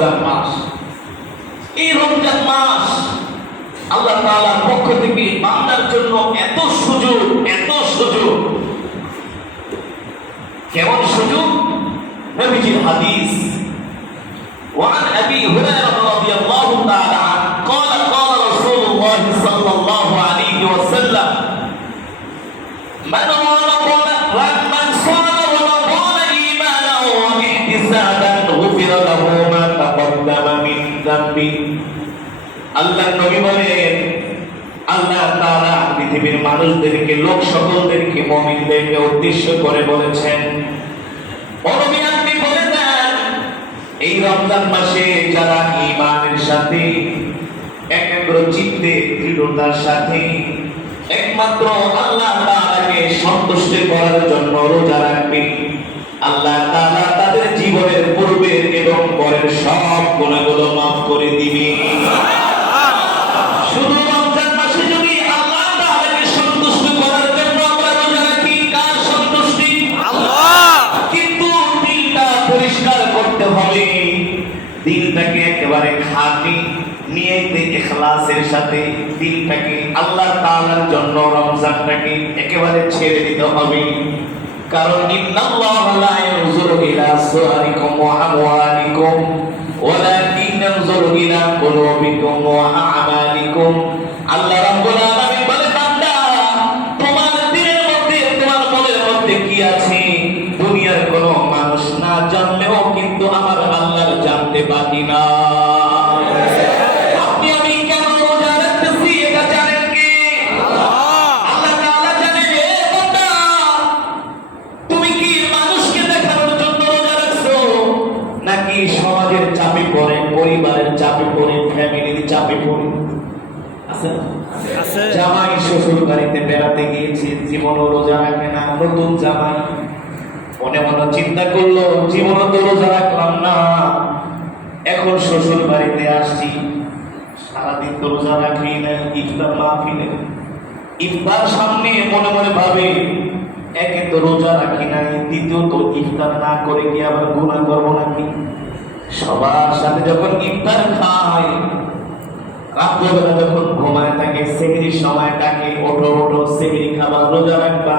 রমজান মাস। এই রমজান মাস আল্লাহ তাআলার পক্ষ থেকে বান্দার জন্য এত সুযোগ, এত সুযোগ। কেমন সুযোগ? নবীজির হাদিস, وعن أبي هريرة رضي الله تعالى عنه قال قال رسول الله صلى الله عليه وسلم من صام رمضان إيمانا واحتسابا غفر له ما تقدم من ذنبه। আল্লাহ নবী বলেন, আল্লাহ তাআলা পৃথিবীর মানুষদেরকে, লোক সকলদেরকে, মুমিনদেরকে উদ্দেশ্য করে বলেছেন, ও নবী আপনি বলে দেন, এই রমজান মাসে যারা ঈমানের সাথে, একাগ্র চিত্তে, দৃঢ়তার সাথে একমাত্র আল্লাহ তাআলাকে সন্তুষ্ট করার জন্য রোজা রাখবে, আল্লাহ তাআলা তাদের জীবনের পূর্বের এবং পরের সব গুনাহগুলো মাফ করে দিবে। শুধু রমজান মাসে যদি আল্লাহ তাআলাকে সন্তুষ্ট করার জন্য আমরা রোজা রাখি, কার সন্তুষ্টি? আল্লাহ। কিন্তু দিলটা পরিষ্কার করতে হবে, দিলটাকে একেবারে খাঁটি নিয়তে ইখলাসের সাথে দিলটাকে আল্লাহ তাআলার জন্য রমজানটাকে একেবারে ছেড়ে দিতে হবে। কারণ ইন্নাল্লাহা লা ইয়ানজুরু ইলা সুওয়ারিকুম ওয়া আমওয়ালিকুম ওয়ালাকিন ইয়ানজুরু ইলা কুলুবিকুম ওয়া আ'মালিকুম। আল্লাহ রাব্বুল আলামিন বলে, বান্দা তোমার দিলের মধ্যে, তোমার মনের মধ্যে কি আছে দুনিয়ার কোনো মানুষ না জানলেও কিন্তু আমার আল্লাহর জানতে বাকি না। আপনি আমি কেন রোজা রাখতেছি এটা জানেন কি? আল্লাহ তাআলা জানেন। রে বান্দা, তুমি কি মানুষকে দেখানোর জন্য রোজা রাখছো, নাকি সমাজের চাপে পড়ে, পরিবারের চাপে পড়ে, ফ্যামিলির চাপে পড়ে? আছে জামাই শ্বশুর বাড়িতে বেড়াতে গিয়েছে, জীবনও রোজা রাখে না। নতুন জামাই মনে মনে চিন্তা করলো, জীবনও তো রোজা রাখলাম না, এখন শ্বশুর বাড়িতে আসছি, সারাদিন তো রোজা রাখি না, ইফতার মাহফিলে ইফতার সামনে মনে মনে ভাবে, একে তো রোজা রাখি নাই, দ্বিতীয়ত ইফতার না করে কি আবার গুনাহ করবো নাকি? সবার সাথে যখন ইফতার খায়, রাত্রেবেলা যখন ঘুমায় থাকে, সেহরির সময় তাকে ওঠো ওঠো সেহরি খাবার, রোজা রাখবা,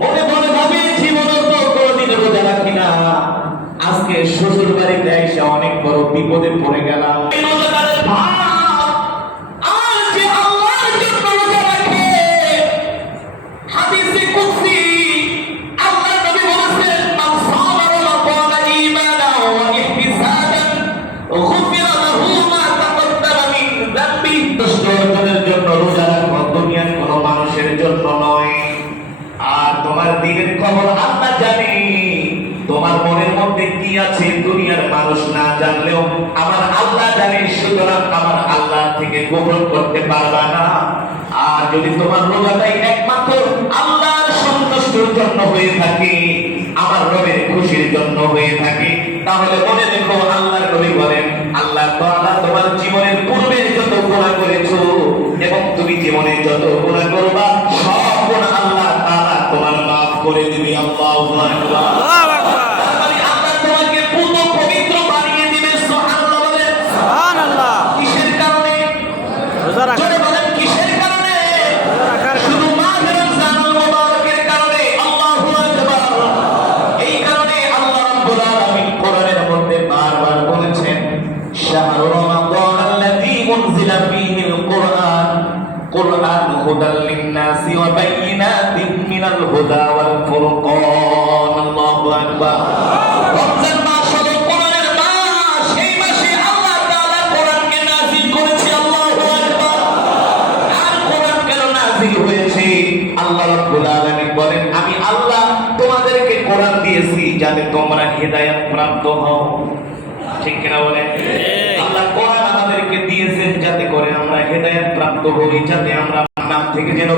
মনে মনে ভাবে জীবনে তো কোনোদিন রোজা রাখি না, আজকে শ্বশুর বাড়িতে এসে অনেক বড় বিপদে পড়ে গেলাম। দিনের খবর আল্লাহ জানে, তোমার মনের মধ্যে কি আছে দুনিয়ার মানুষ না জানলেও আমার আল্লাহ জানে। সুতরাং আমার আল্লাহ থেকে গোপন করতে পারবা না। আর যদি তোমার রোজাটাই একমাত্র আল্লাহর সন্তুষ্টির জন্য হয়ে থাকে, আমার রবের খুশির জন্য হয়ে থাকে, তাহলে মনে রেখো, আল্লাহর নবী বলেন, আল্লাহ তাআলা তোমার জীবনের পূর্বে যত গুনাহ করেছো এবং তুমি জীবনে যত গুনাহ করবা, সব গুনাহ আল্লাহ তাআলা তোমার মাফ করে দিবে। আল্লাহু আকবার। আল্লাহ তোমাকে পূর্ণ পবিত্র বানিয়ে দিবে। সুবহানাল্লাহ বলেন। সুবহানাল্লাহ। কিসের কারণে? রোজা রাখা। জোরে বলেন, কিসের কারণে? শুধু মাহে রমজানুল মুবারকের কারণে। আল্লাহু আকবার। এই কারণে আল্লাহ রাব্বুল আলামিন কোরআনের মধ্যে বারবার বলেছেন, শাহরু রমাদান আল্লাযী উনজিলা ফীহিল কুরআন কুরআন হুদাল লিন-নাসি ওয়া বাইয়িনাতিন মিনাল হুদা ওয়াল ফুরকান। আল্লাহু আকবার। রমজান মাস হলো কোরআনের মাস। এই মাসে আল্লাহ তাআলা কোরআনকে নাযিল করেছে। আল্লাহু আকবার। আর কোরআন কেন নাযিল হয়েছে? আল্লাহ রাব্বুল আলামিন বলেন, আমি আল্লাহ তোমাদেরকে কোরআন দিয়েছি যাতে তোমরা হিদায়াত প্রাপ্ত হও। ঠিক কিনা বলেন? আল্লাহ কোরআন আমাদেরকে দিয়েছেন যাতে করে আমরা হিদায়াত প্রাপ্ত হই, যাতে আমরা নাম থেকে যেন